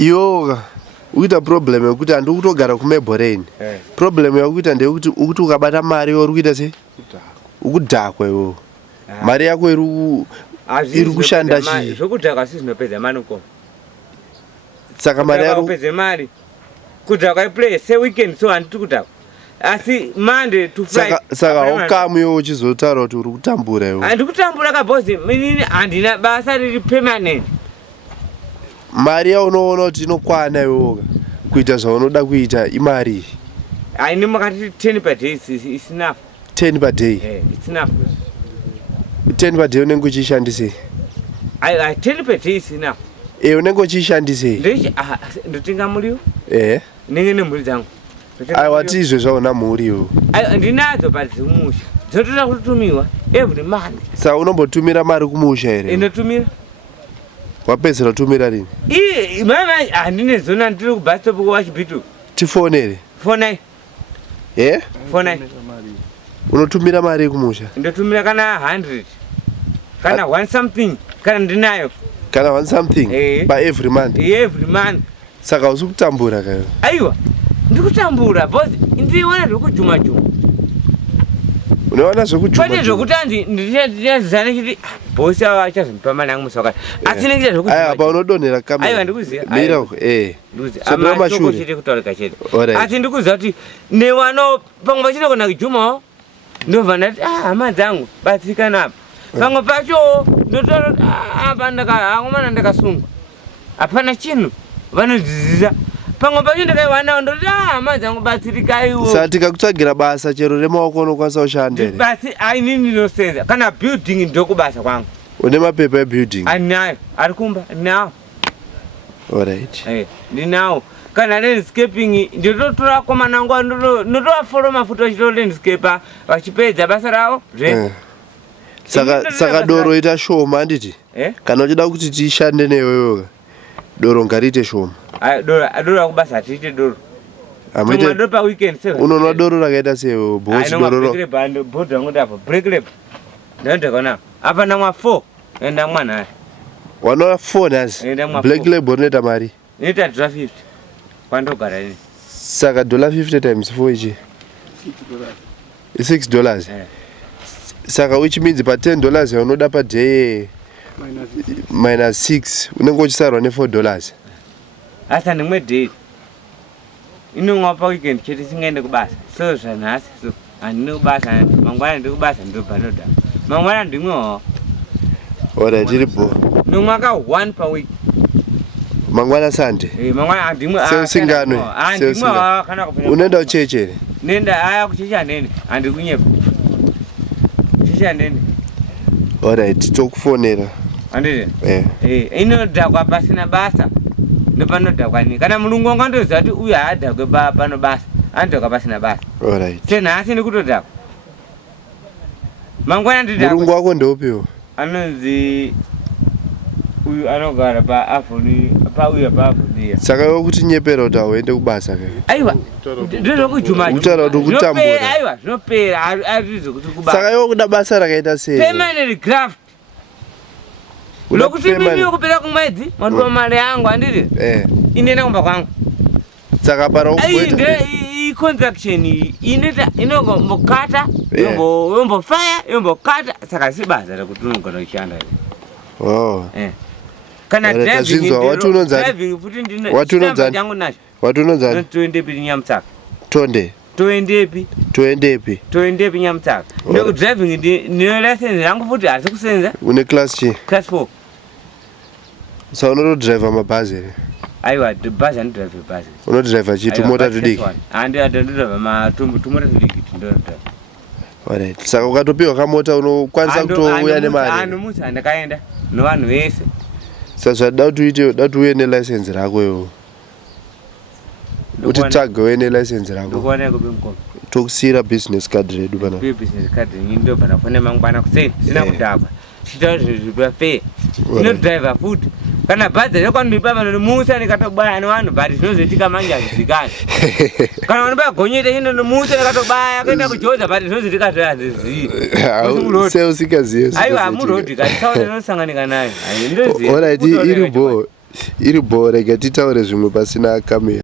Yoga. Uita problem yekuti andi kutogara kumebhorain. Problem yakuita ndeyekuti ukuti ukabata mari uri kuita sei? Ukudhakwa iwo. Mari yako iri kushanda chi? Zvokudhakwa sizvinopedza mari uko. Saka mari yako pedza mari. Kudhakwa iplay se weekend so handiti kudhakwa. Asi Monday to Friday. Saka ukamuyo uchizotaura kuti uri kutambura iwo. Handi kutambura kabosi, inini handina basa riri permanent. Mari yaunoona kuti inokwana iwoga kuita zvaunoda kuita imari. Aini makati 10 per day is enough. 10 per day. It's enough. 10 per day unenge uchishandise. 10 per day is enough. Unenge uchishandise. Ndotenga muriwo? Ninge nemhuri dzangu. Wati izvo zvauna mhuriwo. Ndinadzo padzimusha. Dzotoda kutumiwa every month. Saka unombotumira mari kumusha here? Inotumira. Wapedzera kutumira rini? Mama handine zona ndiri kubus stop kuwachibhitu. Tifonere. Fonai. Fonai. Unotumira mari kumusha? Ndotumira kana 100. Kana 1 something. Kana ndinayo. Kana 1 something by every month? Every month. Saka usi kutambura kayo? Aiwa. Ndikutambura bosi. Ndiona zvokujuma juma. Unaona zvokujuma. Pane zvokuti ndinezana chiti bosi achazompa mari yangu musaka. Asi nekuita zvokujuma. Aiwa paunodonhera kamera. Aiwa ndikuziva. Mira uko Ama mashure chete kutaurika chete. Asi ndikuziva kuti newano pamwe pachino kona kujuma ndobva ndati hama dzangu batsika napa. Pamwe pacho ndotaura apa ndakangomana ndakasungwa. Hapana chinhu vanodzidzisa. Pamwe pacho ndakaiwana ndoti hama dzangu batsirikaiwo. Saka tikakutsvagira basa chero remaoko unokwanisa kushanda here? Basi inini ndinosenza kana building ndokubasa kwangu. Une mapepa ebuilding? Andinayo ari kumba ndinawo. Alright. Ndinawo. Kana landscaping ndototora komanangu ndotovafollow mafuta vachito landscaper vachipedza basa ravo. Saka doro ita shoma handiti? Kana uchida kuti tishande newewe doro ngariite shoma. Doro akubasa hatiite doro. Tumwa doro pa weekend 7. Unonwa doro rakaita sewe bosi doro. Break lab board wangu ndapo break lab. Ndakona. Apa namwa 4 enda mwana. Wanora 4 nazi. Black label unoita mari? Inoita $50. Kwandogara ini. Saka $50 times 4 ichi? $6. Saka which means pa $10 yaunoda pa day minus 6 unenge uchisarwa ne$4. Asa ndimwe day. Inonwa pa weekend chete singaende kubasa. So zvanhasi so handine kubasa mangwana ndikubasa ndobva ndoda. Mangwana ndimwewo. Alright, iripo. Nomwaka 1 per week. Mangwana Sunday. Mangwana handimwe. Seusinganwe. Handimwe kana kupinda. Unoenda kucheche? Nenda aya kuchecha nene. Handi kunyepa. Kuchecha nene. Alright, tokufonera. Handire? Inodhakwa pasina basa. Ndopanodhakwa ni. Kana mulungu wangu andoziva kuti uyu haadhakwe pano basa. Anodhakwa pasina basa. Alright. Tenhasi ndikutodhakwa. Mangwana ndidhakwa. Mulungu wako ndeupiwo? Anonzi uyu anogara paafoni pauya paafoni. Saka iwe kuti nyepera kuti auende kubasa ke? Aiwa. Ndozokujuma. Utaura kuti kutambura. Aiwa, zvinopera azvizo kuti kubasa. Saka iwe kuda basa rakaita sei? Permanent graft. Lokuti mimi kupera kumwedzi, mwandiwa mari yangu andiri? Inoenda kumba kwangu. Saka para ukuita. Contraction inoita inombokata, yombofaya, yombokata, saka si basa rekuti unogona kushanda. Kana driving futi ndine. Watu unonzani? Toendepi Nyamutsaka. Toendepi Nyamutsaka. Ndo driving ndine license yangu futi asi kusenza. Une class chi? Class 4. Saka unoto driver mabhazi here? Aiwa, bhazi anodrive bhazi. Unodriver chitu mota tudiki? Andodriva matumota tudiki tindodriva. Alright. Saka ukatopiwa kamota unokwanisa kutouya nemari? Musi andakaenda nevanhu vese. Saka zvada kuti uye nelicense rako iwo. Uti tsvaga uye nelicense rako. Ndokuona kubimukoma. Tokusiyira business card redu pana. Business card ndobva ndafona mangwana kuseni sina kudhakwa. Chitaura zvinhu fair. Inodriver futi. Kana bhazi rekwandipa vanhu musa ndikatobaya nevanhu but zvinozoitika manje hazvizikanwi. Kana vanoba gonyeta chino nemusa ndikatobaya kuenda kujoza but zvinozoitika hazvizivi. Seusikazivi. Aiwa murodhi katsaona inosanganika nayo. Alright, iribo iri bhore rega titaure zvimwe pasina kamera.